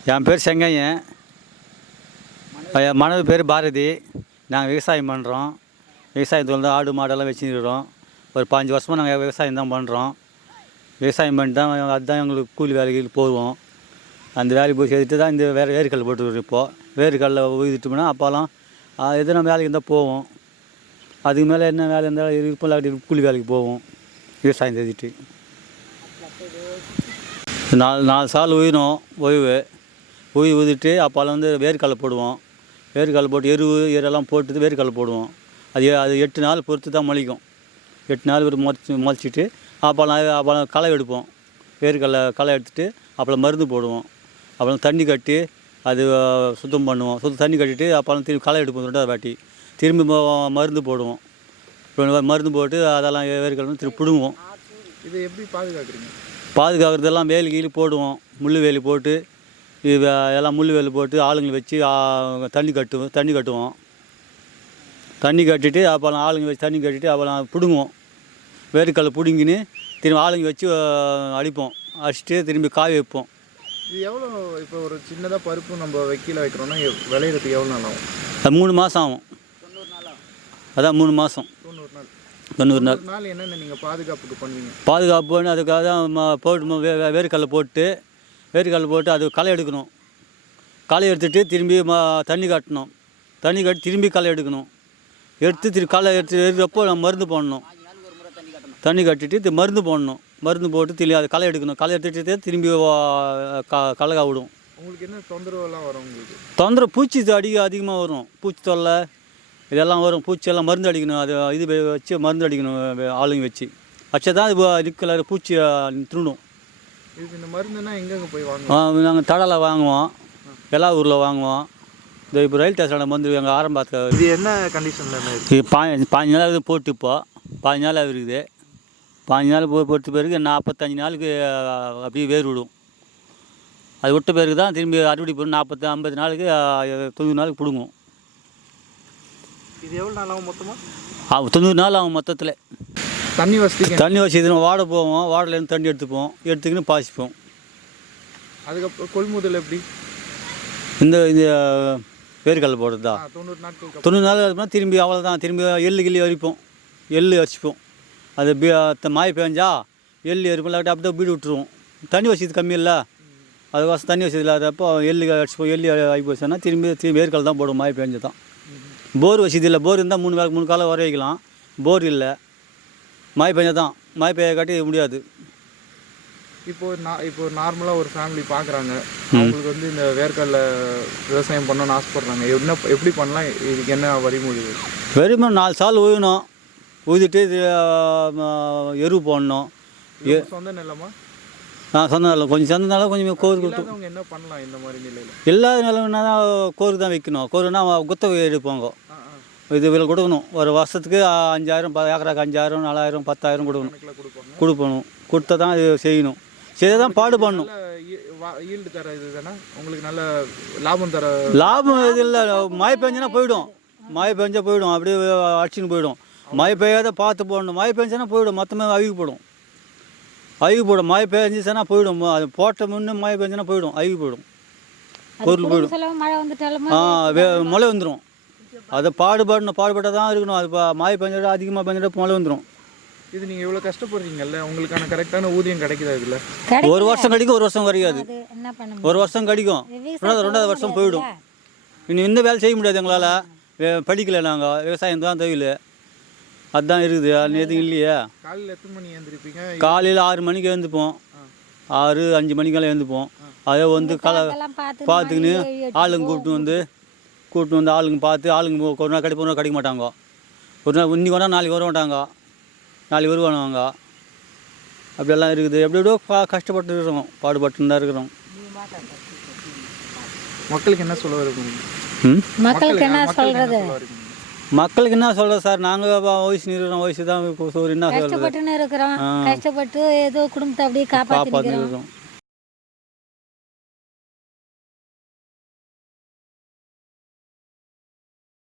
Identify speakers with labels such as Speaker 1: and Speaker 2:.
Speaker 1: என் பேர் செங்கையன், என் மனைவி பேர் பாரதி. நாங்கள் விவசாயம் பண்ணுறோம். விவசாயத்தில் ஆடு மாடெல்லாம் வச்சுருக்கிறோம். ஒரு 5 வருஷமாக நாங்கள் விவசாயம் தான் பண்ணுறோம். விவசாயம் பண்ணிட்டு தான் அதுதான் எங்களுக்கு கூலி வேலைக்கு போவோம். அந்த வேலைக்கு போய் செய்துட்டு தான் இந்த வேர்க்கடலை போட்டுக்கிறோம். இப்போது வேர்க்கடலை உயிரிட்டோம்னா அப்போல்லாம் எதுனா வேலைக்கு இருந்தால் போவோம். அதுக்கு மேலே என்ன வேலை இருந்தாலும் இருப்போம், கூலி வேலைக்கு போவோம். விவசாயம் செஞ்சுட்டு 4 சால் உயிரும் ஊதிட்டு அப்போல்லாம் வேர்க்கடலை போடுவோம். வேர்க்கடலை போட்டு எருவெல்லாம் போட்டு வேர்க்கடலை போடுவோம். அது 8 நாள் பொறுத்து தான் முளைக்கும். 8 நாள் முளைச்சிட்டு அப்போல்லாம் களை எடுப்போம். வேர்க்கடலை களை எடுத்துகிட்டு அப்புறம் மருந்து போடுவோம். அப்புறம் தண்ணி கட்டி அது சுத்தம் பண்ணுவோம். தண்ணி கட்டிட்டு அப்போல்லாம் திரும்பி களை எடுப்போம். 2வது வாட்டி திரும்பி மருந்து போடுவோம். மருந்து போட்டு அதெல்லாம் வேர்க்கடலை திரும்பி பிடுங்குவோம்.
Speaker 2: இதை எப்படி பாதுகாக்கிறீங்க?
Speaker 1: பாதுகாக்கிறதெல்லாம் வேலி போடுவோம். முள் வேலி போட்டு எல்லாம் முள் வேலி போட்டு ஆளுங்களை வச்சு தண்ணி கட்டுவோம். தண்ணி கட்டிட்டு அப்புறம் ஆளுங்க வச்சு தண்ணி கட்டிட்டு அப்புறம் பிடுங்குவோம். வேர்க்கடலை பிடுங்கின்னு திரும்பி ஆளுங்க வச்சு அடிப்போம். அடிச்சுட்டு திரும்பி காய வைப்போம்.
Speaker 2: இது எவ்வளோ? இப்போ ஒரு சின்னதாக பருப்பு நம்ம வைக்கிறோன்னா விளையிறதுக்கு எவ்வளோ நாள் ஆகும்?
Speaker 1: அது 3 மாதம் ஆகும். அதான் 3 மாதம். 90
Speaker 2: நாள். என்னென்ன நீங்கள் பாதுகாப்புக்கு பண்ணுவீங்க?
Speaker 1: பாதுகாப்புன்னு அதுக்காக தான் போட்டு வேர்க்கடலை போட்டு அது களை எடுக்கணும். களை எடுத்துகிட்டு திரும்பி தண்ணி கட்டணும். தண்ணி கட்டி திரும்பி களை எடுக்கணும். திரும்பி களை எடுக்கிறப்போ நம்ம மருந்து போடணும். தண்ணி கட்டிட்டு மருந்து போடணும். மருந்து போட்டு திரும்பி அதை களை எடுக்கணும். களை எடுத்துகிட்டு திரும்பி களை விடும்.
Speaker 2: உங்களுக்கு என்ன தொந்தரவுலாம் வரும்? உங்களுக்கு
Speaker 1: தொந்தரவு பூச்சி அதிகமாக வரும். பூச்சி தொல்லை இதெல்லாம் வரும். பூச்சியெல்லாம் மருந்து அடிக்கணும். அது வச்சு மருந்து அடிக்கணும். ஆளுங்க வச்சு வச்சா தான் இது நிற்கல பூச்சி திருடும்.
Speaker 2: இதுக்கு இந்த மருந்துன்னா எங்கெங்கே போய் வாங்குவோம்?
Speaker 1: நாங்கள் தடாவில் வாங்குவோம். எல்லா ஊரில் வாங்குவோம். இப்போ ரயில் ஸ்டேஷனில் வந்து எங்கள் ஆரம்பத்தில்
Speaker 2: இது என்ன கண்டிஷனில்
Speaker 1: இது 15 நாள் போட்டு இப்போ 15 நாள் இருக்குது. 15 நாள் பொறுத்த பிறகு 45 நாளுக்கு அப்படியே வேர் விடும். அது விட்ட பிறகு தான் திரும்பி அறுவடை பண்ணி 50 நாளுக்கு 90 நாளுக்கு பிடுங்கும்.
Speaker 2: இது எவ்வளோ நாள் ஆகும் மொத்தமாக?
Speaker 1: 90 நாள் ஆகும் மொத்தத்தில்.
Speaker 2: தண்ணி வசதி
Speaker 1: வாட போவோம். வாடலேருந்து தண்ணி எடுத்துக்கின்னு பாசிப்போம்.
Speaker 2: அதுக்கப்புறம் கொள்முதல் எப்படி?
Speaker 1: இந்த வேர்க்கடலை போடுறது தான்
Speaker 2: 90
Speaker 1: நாள் இருக்குன்னா திரும்பி அவ்வளோதான். திரும்பி எள்ளு அரிப்போம். அரிச்சிப்போம். அது மாய் பெஞ்சா எரிப்போம். இல்லாட்டி அப்படியே வீடு விட்டுருவோம். தண்ணி வசதி கம்மி இல்லை. அதுக்கோசம் தண்ணி வசதி இல்லாதப்போ அடிச்சுப்போம். ஆகி போச்சுன்னா திரும்பி வேர்க்கடலை தான் போடுவோம். மாய் பெஞ்சு தான். போர் வசதி இல்லை. போர் இருந்தால் 3 காலம் வர வைக்கலாம். போர் இல்லை. மாய் பெஞ்சா தான். மாய் பெய்ய காட்டி முடியாது.
Speaker 2: இப்போ நார்மலாக ஒரு ஃபேமிலி பார்க்குறாங்க. அவங்களுக்கு இந்த வேர்க்கடலை விவசாயம் பண்ணணும்னு ஆசைப்படுறாங்க. எப்படி பண்ணலாம்? இதுக்கு என்ன வழிமொழி?
Speaker 1: வெறும் 4 சால் ஊதிட்டு எரு போடணும்.
Speaker 2: சொந்த நிலமா?
Speaker 1: சொந்த நிலம். கொஞ்சம் சொந்த நிலம் கொஞ்சம் கோருக்கு
Speaker 2: அவங்க என்ன பண்ணலாம் இந்த மாதிரி நிலையில்?
Speaker 1: இல்லாத நிலம்னா தான் கோருக்கு தான் வைக்கணும். கோருன்னா குத்தகை எடுப்பாங்க. இது இதில் கொடுக்கணும். ஒரு வருஷத்துக்கு 5000, ஏக்கராக்கு 5000, 4000, 10,000 கொடுக்கணும். கொடுத்தா தான் இது செய்யணும். செய்ய தான் பாடு பண்ணணும்.
Speaker 2: ஈல்டு தர இது தானே உங்களுக்கு நல்ல லாபம்
Speaker 1: இது இல்லை. மழை பெஞ்சுன்னா போயிடும். மழை பெஞ்சா போயிடும். அப்படியே அடிச்சுன்னு போயிடும். மழை பெய்யாத பார்த்து போடணும். மழை பெஞ்சுன்னா போயிடும். மொத்தமாக அழுகி போடும். மழை பெஞ்சிச்சுன்னா போயிடும். அது போட்ட முன்னே மழை பெஞ்சுன்னா போயிடும். அழுகி போயிடும். பொருள் போயிடும். மழை வந்துடும். அதை பாடுபட்டால் தான் இருக்கணும். அது மழை பெஞ்சிட அதிகமாக பெஞ்சிட மழை வந்துடும்.
Speaker 2: இது நீங்கள் இவ்வளோ கஷ்டப்படுறீங்கல்ல, உங்களுக்கான கரெக்டான ஊதியம் கிடைக்குதா? இதில்
Speaker 1: ஒரு வருஷம் கிடைக்கும், ஒரு வருஷம் கிடைக்காது. ஒரு வருஷம் கிடைக்கும், 2வது வருஷம் போயிடும். இன்னும் இந்த வேலை செய்ய முடியாது எங்களால். படிக்கலை. நாங்கள் விவசாயம் தான் தொழில். அதுதான் இருக்குது. அது எதுவும் இல்லையே.
Speaker 2: காலையில் எத்தனை மணி எழுந்திருப்பீங்க?
Speaker 1: காலையில் 6 மணிக்கு எழுந்துப்போம். 6, 5 மணிக்கெல்லாம் எழுந்துப்போம். அதை பார்த்துக்கின்னு ஆளுங்க கூப்பிட்டு வந்து ஆளுங்க பார்த்து ஆளுங்க ஒரு நாள் கிடைக்க மாட்டாங்க. ஒரு நாள் இன்னைக்கு வேணால் நாளைக்கு வர மாட்டாங்க. நாளைக்கு வருவானுவாங்க. அப்படியெல்லாம் இருக்குது. எப்படியோ கஷ்டப்பட்டு இருக்கிறோம். பாடுபட்டு தான் இருக்கிறோம்.
Speaker 2: மக்களுக்கு என்ன சொல்ல இருக்கும்?
Speaker 3: மக்களுக்கு என்ன சொல்கிறது?
Speaker 1: மக்களுக்கு என்ன சொல்கிறது சார்? நாங்கள் வயசு இருக்கிறோம். வயசு தான் என்ன
Speaker 3: கஷ்டப்பட்டுன்னு இருக்கிறோம். கஷ்டப்பட்டு ஏதோ குடும்பத்தை அப்படியே காப்பாற்றிக்கிறோம்.